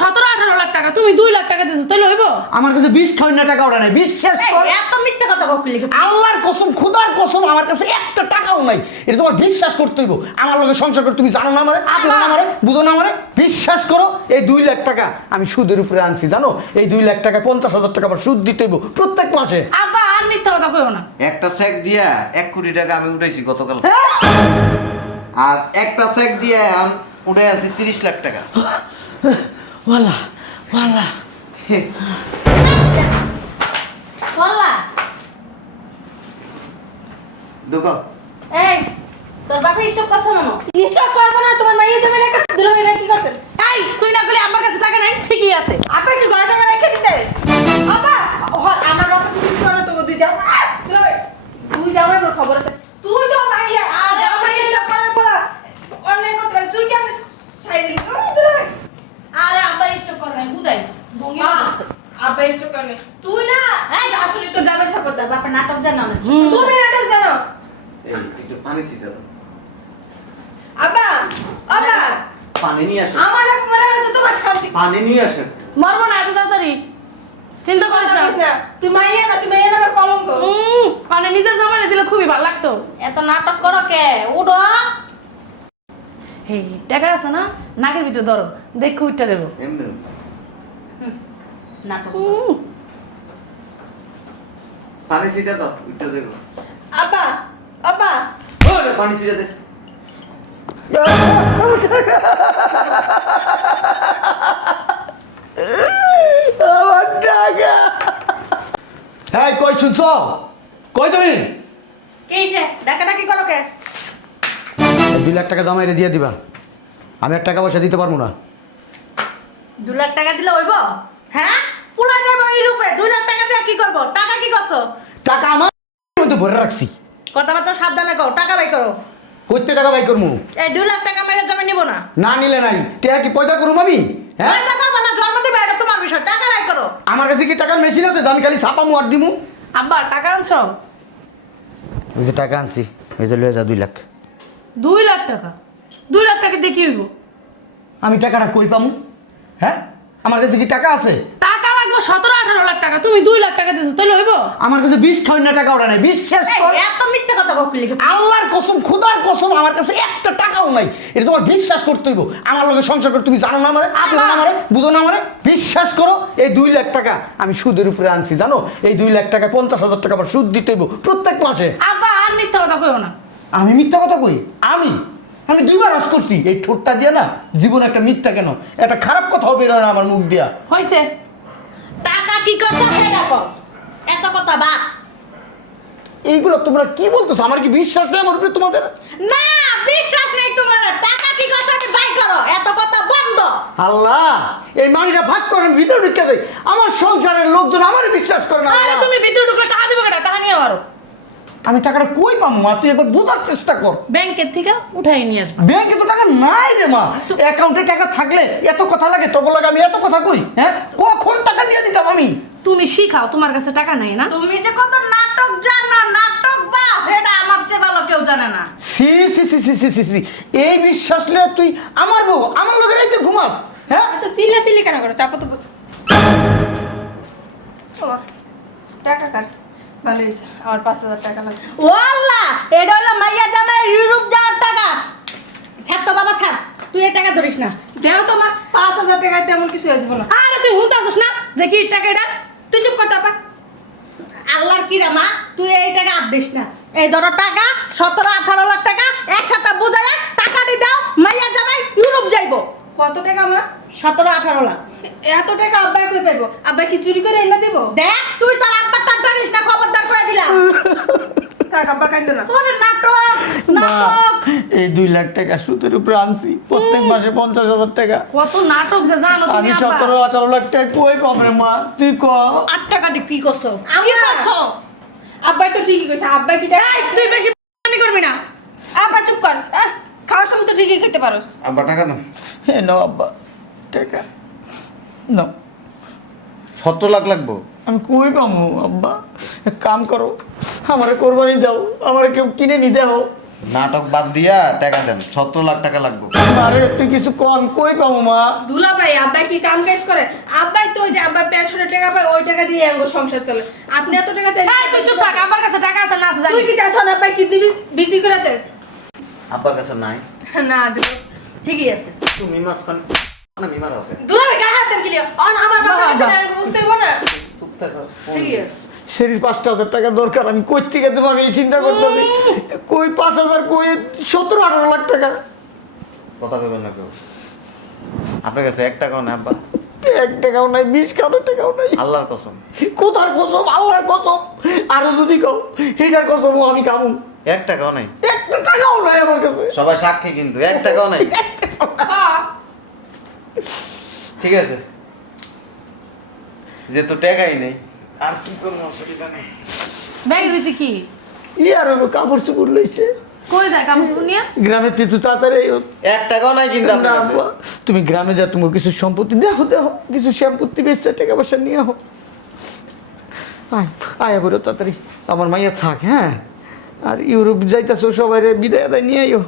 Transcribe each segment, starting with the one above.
17-18 লাখ টাকা, তুমি 2 লাখ টাকা দিছো, তাইলে হইব? আমার কাছে 20 টাকা ওরা নাই, বিশ্বাস কর। এত মিথ্যা কথা কইলি আল্লাহর কসম, খোদার কসম, আমার কাছে একটা টাকাও নাই। এটা তোমার বিশ্বাস করতে হইব। আমার লগে সংসার করে তুমি জানো না আমারে, চেনো না আমারে, বুঝো না আমারে। বিশ্বাস করো, এই 2 লাখ টাকা আমি সুদের উপরে আনছি, জানো? এই 2 লাখ টাকা 50,000 টাকা আবার সুদ দিতে হইব প্রত্যেক মাসে। আব্বা আর মিথ্যা কথা কইও না। একটা চেক দিয়া 1 কোটি টাকা আমি উঠাইছি গতকাল, আর একটা চেক দিয়ে উঠে আনছি 30 লাখ টাকা। ওয়াল্লাহ ওয়াল্লাহ। বললা ঢুকো। এই তোর বাপে স্টপ করছ মনো স্টপ করব না, তোমার মাইয়া যাবে না, কাছে দিল এটা কি করছেন? এই তুই না কইলে আমার কাছে টাকা নাই, ঠিকই আছে। আপা কি ঘরে টাকা রেখে দিছে? আপা আমার কথা তুমি শোনো তো, তুই যাও। তুই যাও, আমার খবর আছে। তুই তো মাইয়া আর আমার স্টপ করার পর অনলাইন করতে পারে, তুই কি আমি সাই দিলি? আরে আব্বা স্টপ করে নাই, বুঝাই বঙ্গি আসছে। আব্বা স্টপ করে নাই, তুই না। এই আসলে তো যাবে সাপোর্ট দাস, বাপে নাটক জানো না তুমি নাটক জানো। এই একটু পানি ছিটা দাও। আব্বা আব্বা পানি নিয়ে আসো, আমার এক মরে হয়তো তোমার শান্তি পানি নিয়ে আসো। মরবো না এত তাড়াতাড়ি, চিন্তা করিস না। তুই মাইয়া না, তুই মাইয়া না, কলঙ্ক। মানে নিজের জামানে দিলে খুবই ভালো লাগতো। এত নাটক করো কে উড়ো এই টাকা আছে না, নাকের ভিতরে ধরো, দেখো উঠটা দেবো। এমনি নাটক পানি ছিটা দাও, উঠে দেখো। আব্বা আব্বা ওরে পানি ছিটা দে। আমার টাকা। হ্যাঁ, কই শুনছো? কই তুমি? কি হইছে ডাকাডাকি করো কে 2 লাখ টাকা দামাইরে দিয়ে দিবা। আমি আর টাকা পয়সা দিতে পারবো না। 2 লাখ টাকা দিলে হইব? হ্যাঁ পুলা যাব এই রূপে 2 লাখ টাকা দিয়ে কি করব? টাকা কি করছো? টাকা আমার মধ্যে ভরে রাখছি। কথাবার্তা সাবধানে কও, টাকা বাই করো। কইতে টাকা বাই করবো? এই 2 লাখ টাকা মেরে জমা নিব না। না নিলে নাই, টাকা কি পয়দা করুম আমি? হ্যাঁ, পয়সা করবা না, জন্ম দিবে, এটা তোমার বিষয়। টাকা বাই করো। আমার কাছে কি টাকার মেশিন আছে যে আমি খালি ছাপামু আর দিমু? আব্বা টাকা আনছো? ওই যে টাকা আনছি, ওই যে লয়ে যা 2 লাখ। 2 লাখ টাকা? 2 লাখ টাকা দিয়ে কি হইব? আমি টাকাটা কই পামু? হ্যাঁ, আমার কাছে কি টাকা আছে? টাকা লাগবে 17-18 লাখ টাকা, তুমি 2 লাখ টাকা দিছো, তাইলে হইব? আমার কাছে 20 টাকা ওরা নাই, বিশ্বাস এই কর। এত মিথ্যা কথা কইলি আল্লাহর কসম, খোদার কসম, আমার কাছে একটা টাকাও নাই। এটা তোমার বিশ্বাস করতে হইব। আমার লগে সংসার করে তুমি জানো না আমারে, চেনো না আমারে, বুঝো না আমারে। বিশ্বাস করো, এই 2 লাখ টাকা আমি সুদের উপরে আনছি, জানো? এই 2 লাখ টাকা 50,000 টাকা আবার সুদ দিতে হইব প্রত্যেক মাসে। আব্বা আর মিথ্যা কথা কইও না। আমি মিথ্যা কথা কই? আমি 2বার হজ করছি। এই ঠোঁটটা দিয়ে না জীবন একটা মিথ্যা কেন, একটা খারাপ কথাও বেরোয় না আমার মুখ দিয়া। হইছে? টাকা কি করছো সেটা কও। এত কথা বাদ। এইগুলো তোমরা কি বলতেছো? আমার কি বিশ্বাস নেই আমার উপরে তোমাদের? না বিশ্বাস নাই তোমার। টাকা কি করছো আমি বাই করো। এত কথা বন্ধ। আল্লাহ, এই মানিটা ভাগ করেন, ভিতরে ঢুকে দেয়। আমার সংসারের লোকজন আমার বিশ্বাস করে না। আরে আল্লাহ, তুমি ভিতরে ঢুকলে টাকা দিবে কেডা? টাকা নিয়ে মারো। আমি টাকাটা কই পাবো মা? তুই একবার বোঝার চেষ্টা কর। ব্যাংকের থেকে উঠাই নিয়ে আসবা। ব্যাংকে তো টাকা নাই রে মা। অ্যাকাউন্টে টাকা থাকলে এত কথা লাগে? তোর লাগে আমি এত কথা কই? হ্যাঁ, কখন টাকা দিয়ে দিতাম আমি? তুমি শিখাও, তোমার কাছে টাকা নাই না? তুমি যে কত নাটক জানো, নাটক বাস, এটা আমার চেয়ে ভালো কেউ জানে না। সি সি সি সি সি সি সি, এই বিশ্বাস নিয়ে তুই আমার বউ আমার লোকের এই ঘুমাস? হ্যাঁ, তো চিল্লা চিল্লি কেন করো? চাপা তো টাকা কাট। ভালো হয়েছে, আমার 5,000 টাকা লাগে। ওয়াল্লাহ এটা হলো মাইয়া জামাই ইউরোপ যাওয়ার টাকা। ছাড় তো বাবা ছাড়, তুই এই টাকা ধরিস না। দেও তোমার 5,000 টাকা তেমন কিছু হয়ে যাবে না। আরে তুই হুনতে আসিস না যে কি টাকা এটা? তুই চুপ কর টাপা। আল্লাহর কি রে মা, তুই এই টাকা আর দিস না। এই ধরো টাকা 17-18 লাখ টাকা একসাথে বুঝায় টাকাটি দাও, মাইয়া জামাই ইউরোপ যাইবো। কত টাকা মা? 17-18 লাখ। এত টাকা আব্বাই কই পাইবো? আব্বাই কি চুরি করে এনে দেব? দেখ তুই তোর আব্বার টাকা দিস না, খবরদার করে দিলাম। টাকা আব্বা কাইন্দ না। ওরে নাটক মা, নাটক। এই 2 লাখ টাকা সুদের উপরে আনছি, প্রত্যেক মাসে 50,000 টাকা। কত নাটক যে জানো তুমি আমি আব্বা। 17-18 লাখ টাকা কই পাবো রে মা? তুই ক। 8 টাকাটি কি করছো? কি করছো? আব্বাই তো ঠিকই কইছে, আব্বাই কি টাকা? তুই বেশি পানি করবি না। আব্বা চুপ কর। খাওয়ার সময় তো ঠিকই খেতে পারোস। আব্বা টাকা দাও। হে নাও আব্বা টাকা নাও। 17 লাখ লাগবো। আমি কই পাবো আব্বা? এক কাম করো, আমারে কোরবানি দাও, আমারে কেউ কিনে নি দাও। নাটক বাদ দিয়া টাকা দেন, 17 লাখ টাকা লাগবে। আরে তুই কিছু কম কই পাবো মা? দুলা ভাই আব্বাই কি কাম কাজ করে? আব্বাই তো ওই যে আব্বার পেনশনের টাকা পায়, ওই টাকা দিয়ে আঙ্গ সংসার চলে। আপনি এত টাকা চাই? তুই চুপ থাক, আমার কাছে টাকা আছে না আছে জানি। তুই কি চাস না আব্বাই কি দিবি বিক্রি করে দে? আব্বার কাছে নাই। না দিব। ঠিকই আছে। তুমি মাসখান না মিমার হবে। দুলা ভাই গায়ে হাত দেন কি লিয়া? অন আমার বাবা কাছে না আঙ্গ বুঝতে হইব না। চুপ থাকো। ঠিকই আছে। শরীর 5,000 টাকা দরকার, আমি কই থেকে দেবো আমি এই চিন্তা করতেছি। কই 5,000 কই 17-18 লাখ টাকা। কথা কইবেন না কেউ। আপনার কাছে 1 টাকাও নাই আব্বা? 1 টাকাও নাই, 20 টাকাও নাই। আল্লাহর কসম। কোথার কসম? আল্লাহর কসম। আরো যদি কও এটার কসম আমি কামু। 1 টাকাও নাই। 1 টাকাও নাই আমার কাছে। সবাই সাক্ষী কিন্তু 1 টাকাও নাই। হ্যাঁ। ঠিক আছে, যে তো টাকাই নেই আর কি করবো, অসুবিধা নেই। ব্যাগের ভিতরে কি? ই আর হলো কাপড় চোপড় লইছে। কই যায় কামড় নিয়া? গ্রামে তুই তাড়াতাড়ি 1 টাকাও নাই কিন্তু না আপনার কাছে। আব্বা, তুমি গ্রামে যা, তুমি কিছু সম্পত্তি দেখো দেখো, কিছু সম্পত্তি বেচছে টাকা পয়সা নিয়ে হোক। আয় বলো তাড়াতাড়ি, আমার মাইয়া থাক। হ্যাঁ, আর ইউরোপ যাইতেছো সবাই বিদায় আদায় নিয়ে আইও।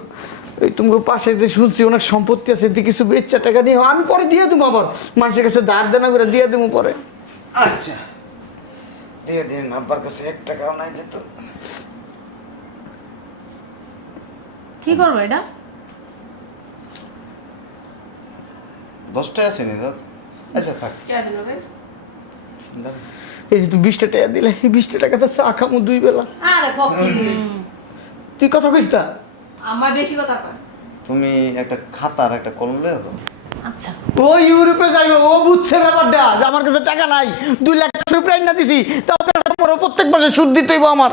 ওই তোমার পাশে যে শুনছি অনেক সম্পত্তি আছে, কিছু বেচা টাকা নিয়ে আমি পরে দিয়ে দেবো, আবার মানুষের কাছে ধার দেনা করে দিয়ে দেবো পরে। আচ্ছা দিয়ে দিন, আব্বার কাছে 1 টাকাও নাই যেত। কি করব এটা? 10 টাকা আছে নি দাদা? আচ্ছা থাক। কে দিল ভাই? এই যে তুমি 20 টাকা দিলে, এই 20 টাকাতে চা খামো 2 বেলা। আরে ফকির। তুই কথা কইস তা? আমার বেশি কথা কয়। তুমি একটা খাতা আর একটা কলম লয়ে যাও। আচ্ছা। ও ইউরোপে যাইবে, ও বুঝছে ব্যাপারটা যে আমার কাছে টাকা নাই। 2 লাখ টাকা না দিছি, তাও প্রত্যেক মাসে সুদ দিতে হইব আমার।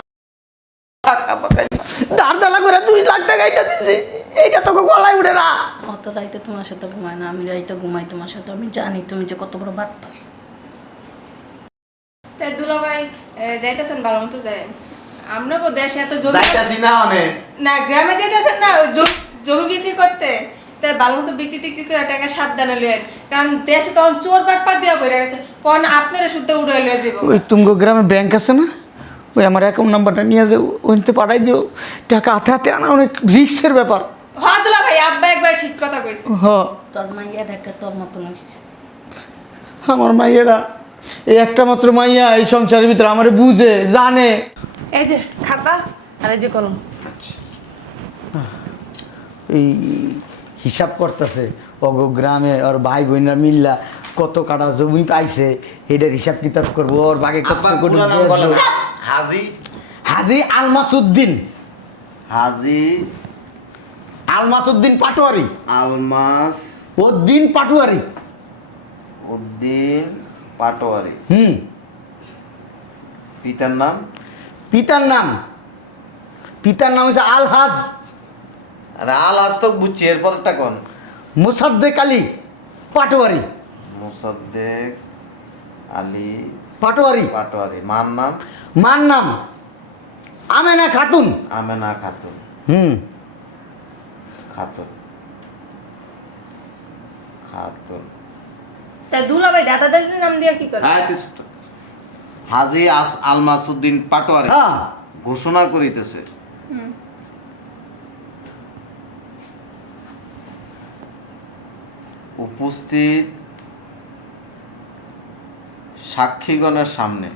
ধার দেনা করে 2 লাখ টাকা এটা দিছি, এইটা তোকে গলায় উঠে না। অত রাইতে তোমার সাথে ঘুমাই না, আমি রাইতে ঘুমাই তোমার সাথে। আমি জানি তুমি যে কত বড় বাট্টা। তাই দুলা ভাই যাইতেছেন ভালো মতো যায়। আমরা গো দেশে এত জমি যাইতাছি না অনেক। না, গ্রামে যাইতেছেন না ওই জমি বিক্রি করতে। তাই ভালো মতো বিক্রি টিক্রি করে টাকা সাবধানে লইয়েন, কারণ দেশে তখন চোর বাটপার দিয়া পড়ে গেছে। কোন আপনারা শুদ্ধ উড়ে লয়ে যাব। ওই তুমগো গ্রামে ব্যাংক আছে না, ওই আমার অ্যাকাউন্ট নাম্বারটা নিয়ে যাও, ওইতে পাঠাই দিও। টাকা হাতে হাতে আনা অনেক রিস্কের ব্যাপার। হ্যাঁ দুলা ভাই, আব্বা একবার ঠিক কথা কইছে। হ, তোর মাইয়া ঢাকা তোর মতন হইছে। আমার মাইয়েরা এই একটা মাত্র মাইয়া এই সংসারের ভিতরে আমারে বুঝে জানে। এই যে খাতা আর এই যে কলম। এই হিসাব করতেছে অগো গ্রামে ওর ভাই বোনরা মিল্লা কত কাটা জমি পাইছে, এটার হিসাব কিতাব করবো। ওর বাগে কত আব্বার কোটি পুরো নাম বলেন। হাজি হাজি আলমাসউদ্দিন, হাজি আলমাসউদ্দিন পাটোয়ারি, আলমাস উদ্দিন পাটোয়ারি। উদ্দিন পাটোয়ারি। পিতার নাম? পিতার নাম, পিতার নাম হচ্ছে আলহাজ আরে আল আজ তো বুঝছি, এরপরটা কোন? মোসাদ্দেক আলী পাটোয়ারি। মোসাদ্দেক আলী পাটোয়ারি। পাটোয়ারি। মার নাম? মার নাম আমেনা খাতুন। আমেনা খাতুন। খাতুন খাতুন। তা দুলা ভাই দাদাদের নাম দিয়া কি করে? হাজি আলমাসউদ্দিন পাটোয়ারি হ্যাঁ, ঘোষণা করিতেছে উপস্থিত সাক্ষীগণের সামনে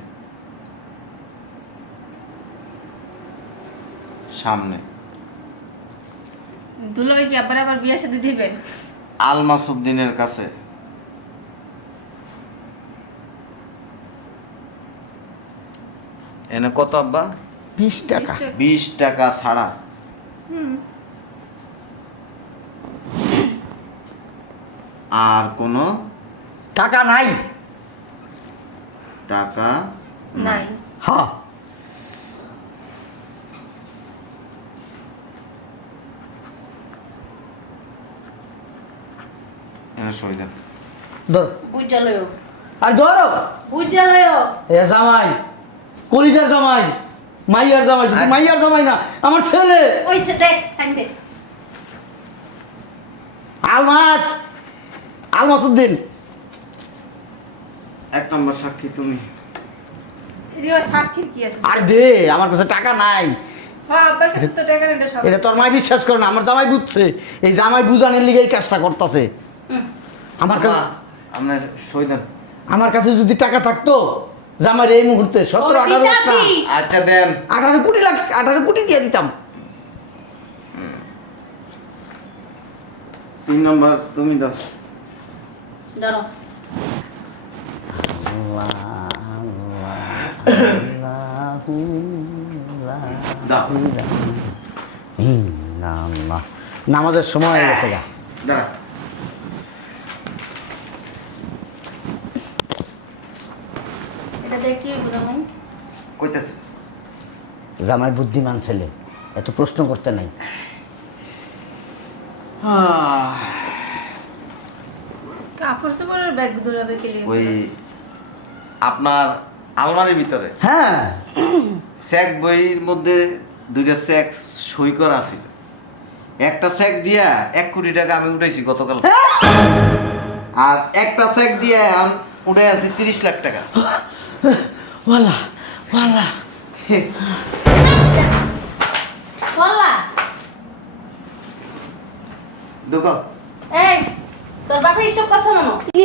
দুলা ভাই কি আবার বিয়ের সাথে দিবেন? আলমাসউদ্দিনের কাছে এনে কত আব্বা? 20 টাকা। 20 টাকা ছাড়া আর কোনো টাকা নাই। টাকা নাই। হ্যাঁ, এনে সই দেন। ধর বুঝা লইও, আর ধরো। বুঝা লইও। এ জামাই, কলিজার জামাই, মাইয়ার জামাই, শুধু মাইয়ার জামাই না, আমার ছেলে ওই সেটে সাইডে। আলমাসউদ্দিন। 1 নম্বর সাক্ষী তুমি। সাক্ষীর কি আছে? আর দে, আমার কাছে টাকা নাই। হ্যাঁ আব্বার কাছে তো টাকা নেই, এটা সব এটা তোর মাই বিশ্বাস করে না, আমার জামাই বুঝছে। এই জামাই বুঝানোর লিগে এই কাজটা করতেছে। আমার কাছে আপনার সই দেন। আমার কাছে যদি টাকা থাকতো জামাইয়ের এই মুহূর্তে 17-18 লাখ না, আচ্ছা দেন। 18 কোটি দিয়ে দিতাম। 3 নম্বর তুমি দাও। ধরো দাও। নামাজের সময় হয়ে গেছে গা। দাঁড়া। এটা দেখ কি বুঝা ভাই কইতাছে জামাই বুদ্ধিমান ছেলে, এত প্রশ্ন করতে নাই। কাপড় চোপড়ের ব্যাগ দূরাবে খেলি ওই আপনার আলমারির ভিতরে হ্যাঁ, চেক বইয়ের মধ্যে 2টা চেক সই করা আছে। একটা চেক দিয়া 1 কোটি টাকা আমি উঠাইছি গতকাল। আর একটা চেক দিয়ে উঠে আনছি 30 লাখ টাকা। ওয়ালা ওয়ালা বললা ঢুকো। এই তোর বাপে স্টক করছ না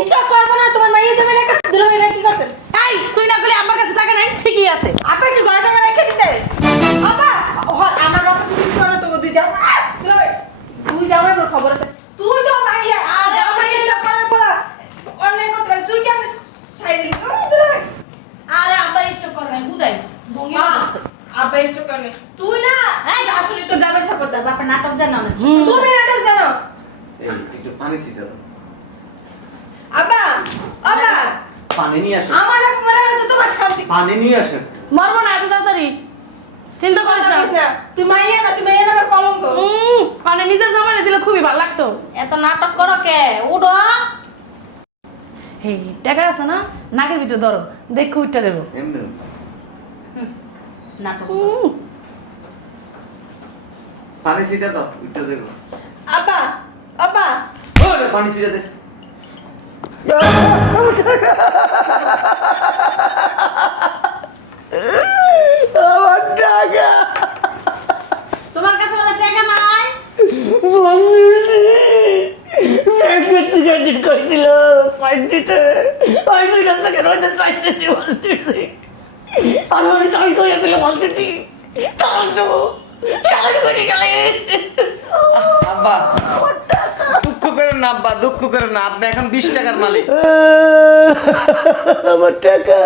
স্টক করবো না, তোমার মাইয়া জমি রেখে দুলাভাই কি করছেন? এই তুই না বলে আমার কাছে টাকা নাই, ঠিকই আছে। আপা কি ঘরে টাকা রেখে দিছে? আপা আমার রকম তুমি কিছু না তো দুই যাও। তুই যাও আমার খবর আছে। তুই তো মাইয়া আমার স্টক করার পর অনলাইন করতে পারে, তুই কি আমি সাই দিলি? আরে আব্বা স্টক করবে বুঝাই ভঙ্গি করছে। আব্বা স্টক করে তুই না, এই আসলে তো যাবে সাপোর্ট দাস। বাপে নাটক জানো না তুমি নাটক জানো? এই একটু পানি ছিটা দাও। আব্বা আব্বা পানি নিয়ে আসো। আমার মনে হয় তো তোমার শান্তি পানি নিয়ে আসো। মরবো না এত তাড়াতাড়ি, চিন্তা করিস না। তুই মাইয়া না, তুই মাইয়া না আমার কলঙ্ক। মানে নিজের জামাইলে দিলে খুবই ভালো লাগতো। এত নাটক করো কে উড়ো এই টাকা আছে না, নাকের ভিতরে ধরো, দেখো উঠটা দেবো। এমনি নাটক পানি ছিটা দাও, উঠতে দেবো। আব্বা আব্বা ওরে পানি ছিটা দে। আমার টাকা তোমার কাছে বলে টাকা নাই করেছিল সাইড দিতে, আমি চাই করেছিল বলতেছি আব্বা দুঃখ করেন না, আব্বা দুঃখ করেন না। আপনি এখন 20 টাকার মালিক। আমার টাকা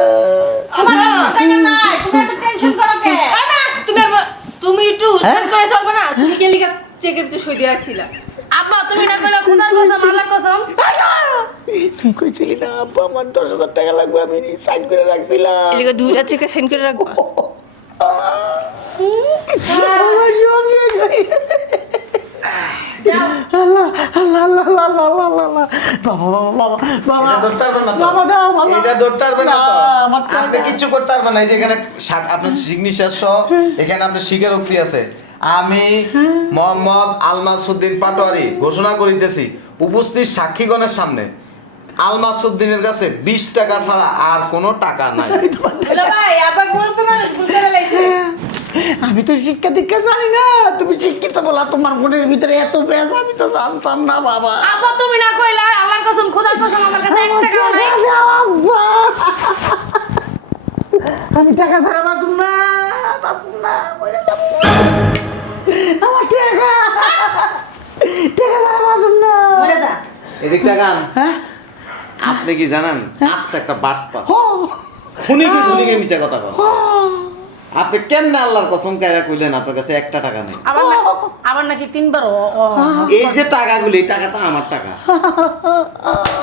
আমার টাকা নাই তুমি এত টেনশন করো কে আব্বা তুমি একটু স্ট্যান্ড করে চলবে না? তুমি কে লিখা চেকের যে সই দিয়ে রাখছিলা? আব্বা তুমি না কইলে খোদার কসম আল্লাহর কসম। তুই কইছিলি না আব্বা আমার 10,000 টাকা লাগবে, আমি সাইড করে রাখছিলাম। এলিগা দুইটা চেকে সেন্ড করে রাখবা। আমার সব শেষ হয়ে গেছে। যাও আল্লাহ আল্লাহ আল্লাহ আল্লাহ আল্লাহ আল্লাহ আল্লাহ বাবা বাবা বাবা এটা ধরতে পারবেন না তো? বাবা দাও বাবা এটা ধরতে পারবেন না তো? আমার টাকা। আপনি কিচ্ছু করতে পারবেন না। এই যে এখানে আপনার সিগনেচার সহ এখানে আপনার স্বীকারোক্তি আছে। আমি মোহাম্মদ আলমাসউদ্দিন পাটোয়ারি ঘোষণা করিতেছি উপস্থিত সাক্ষীগণের সামনে আলমাসউদ্দিনের কাছে 20 টাকা ছাড়া আর কোনো টাকা নাই। দুলাভাই আব্বা গরিব মানুষ ভুল করে লাইছে। আমি তো শিক্ষা দীক্ষা জানি না, তুমি শিক্ষিত বলা, তোমার মনের ভিতরে এত বেজ আমি তো জানতাম না বাবা। আব্বা তুমি না কইলে আল্লাহর কসম খোদার কসম আমার কাছে 1 টাকা নাই। আমি টাকা ছাড়া বাঁচুম না, বাঁচুম না, মরে যাবো। আমার টাকা টাকা ছাড়া বাঁচুম না। মরে যা এদিক তাকান। হ্যাঁ আপনি কি জানেন আস্তে একটা বাটপা ও খুনিকে মিছা কথা বলেন। আপনি কেমনে আল্লাহর কসম কাইরা কইলেন আপনার কাছে 1 টাকা নেই? আবার নাকি 3 বার এই যে টাকাগুলি এই টাকাটা আমার টাকা।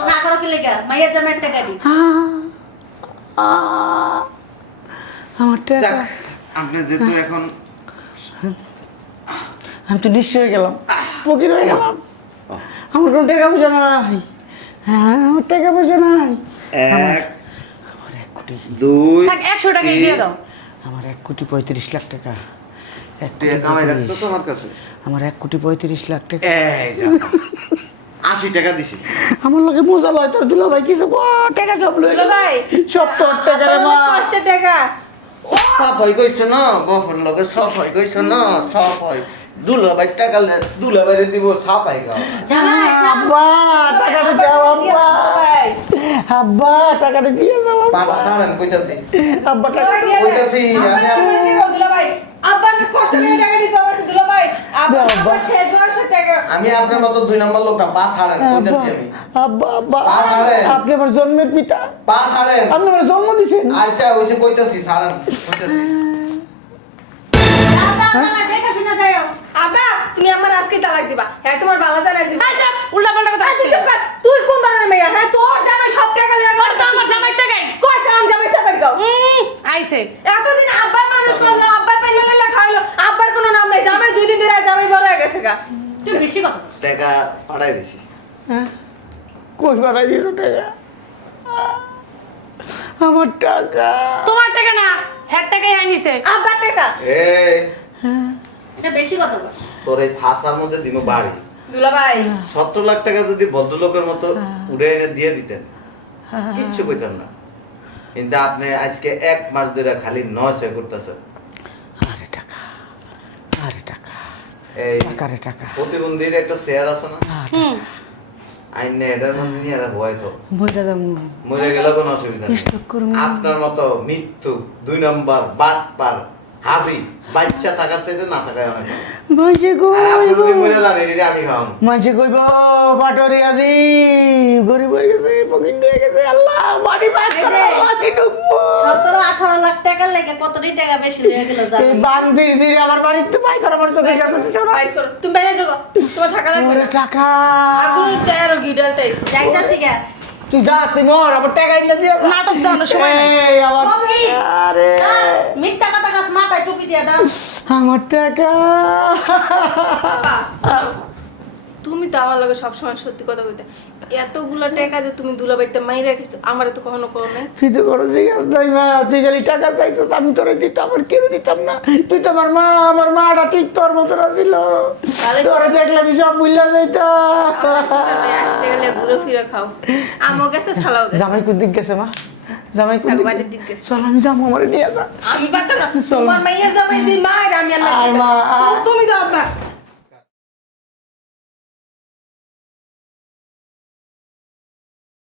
না করো কি লেখা মাইয়া জমের টাকা দি আমার টাকা যাক আপনি যেহেতু এখন আমি তো নিঃস্ব হয়ে গেলাম, ফকির হয়ে গেলাম, আমার কোনো টাকা পয়সা নাই। হ্যাঁ আমার টাকা পয়সা নাই। 1 আমার 1 কোটি, 2 থাক 100 টাকা দিয়ে দাও। আমার 1,35,00,000 টাকা। টাকা কামাই রাখছো তো আমার কাছে। আমার 1,35,00,000 টাকা। এই যা 80 টাকা দিছি। আমার লগে মজা লয় তোর দুলাভাই কিছু টাকা সব লই দুলাভাই সব তোর টাকা রে মা। কষ্ট টাকা সাফাই কইছো না বফর লগে সাফাই কইছো না সাফাই দুলাভাই টাকা দুলাভাইরে দিব সাফাই গাও জামাই আব্বা টাকাটা দাও আব্বা ভাই আব্বা টাকাটা দিয়ে যাও পাটা সারেন কইতাছি আব্বা টাকা কইতাছি আমি দুলাভাই আব্বা না কষ্ট করে টাকা দিয়ে জমা দুলাভাই আব্বা দাও, আব্বা। আমার ছেলে 200 টাকা আমি আপনার মতো 2 নম্বর লোকটা পা ছাড়েন কইতাছি আমি আব্বা আব্বা পা ছাড়েন। আপনি আমার জন্মের পিতা পা ছাড়েন আপনি আমার জন্ম দিয়েছেন আচ্ছা ওইছে কইতাছি ছাড়েন কইতাছি জামাই দেখে শুনে যাও আব্বা তুমি আমার আজকে তালাক দিবা হ্যাঁ তোমার বালা জানাইছি আই যা উল্টা পাল্টা কথা তুই চুপ কর। তুই কোন ধরনের মেয়ে হ্যাঁ তোর জামাই সব টাকা লিয়ে তোর তো আমার জামাইর টাকাই কই কাম জামাই সাবাই গাও আইছে এতদিন আব্বার মানুষ করলো আব্বার পেলে পেলে খাইলো আব্বার কোনো নাম নাই জামাই 2 দিন ধরে জামাই বড় হয়ে গেছে গা তুই বেশি কথা বলিস। টাকা পাঠাই দিছি হ্যাঁ? কই বাড়াই দিয়েছো টাকা আমার টাকা তোমার টাকা না হ্যার টাকাই আইনিছে আব্বার টাকা এই এটা বেশি কথা বল তোর এই ফাঁসার মধ্যে দিব বাড়ি দুলাভাই 17 লাখ টাকা যদি ভদ্রলোকের মতো উড়ে এনে দিয়ে দিতেন কিচ্ছু কইতেন না কিন্তু আপনি আজকে 1 মাস ধরে খালি 900 করতেছেন আরে টাকা আরে টাকা এই টাকা রে টাকা প্রতিবন্ধীর একটা শেয়ার আছে না হুম আইনে এটার মধ্যে নিয়ে এরা ভয় তো মরে যাম মরে গেলে কোনো অসুবিধা নেই স্টক করুন আপনার মতো মৃত্যু 2 নম্বর বাটপার হাজি বাচ্চা থাকার চাইতে না থাকায় অনেক ভালো। মাঝে গো আর আপনি যদি মরে যান এটা আমি খাওয়াম মাঝে কইব পাটরি আজি গরিব হয়ে গেছে পকিন হয়ে গেছে আল্লাহ বাড়ি বাইর করে আল্লাহ কি ডুববো 17-18 লাখ টাকার লেগে কতটি টাকা বেশি হয়ে গেল এই জামাই বান্দির জিরে আমার বাড়িতে বাই করে আমার চোখের সামনে তো সরা বাইর করো তুমি বাইরে যাও তোমার টাকা লাগবে ওরে না। টাকা আগুন তেরো গিডালটাই যাইতাছি গা তুই যা তুই মর আমার টাকা ইল্লা দিয়ে যা। নাটক দেওয়ানোর সময় নাই। এই আমার মমি। আরে মিথ্যা কথা কাজ মাথায় টুপি দিয়ে দাও আমার টাকা তুমি তো আমার লগে সবসময় সত্যি কথা কইতে এতগুলো টাকা যে তুমি দুলাভাইতে মাই রাখিছো আমার তো কখনো করো নাই তুই তো কোনো জিজ্ঞাস নাই মা তুই খালি টাকা চাইছিস আমি তোরে দিতাম আর কেউ দিতাম না তুই তো আমার মাটা ঠিক তোর মতো ছিল তোরে দেখলে আমি সব বুঝলা যাইতাম 80 টাকা লিয়ে ঘুরে ফিরে খাও আমও গেছে ছালাও গেছে জামাই কোন দিক গেছে মা জামাই কোন দিক বাড়ির দিক গেছে। চল আমি যাবো আমার নিয়ে যা আমি পারতাম না চলো। তোমার মাইয়ের জামাই যে মা আমি আর আয় মা, আয়। তুমি যাও আপা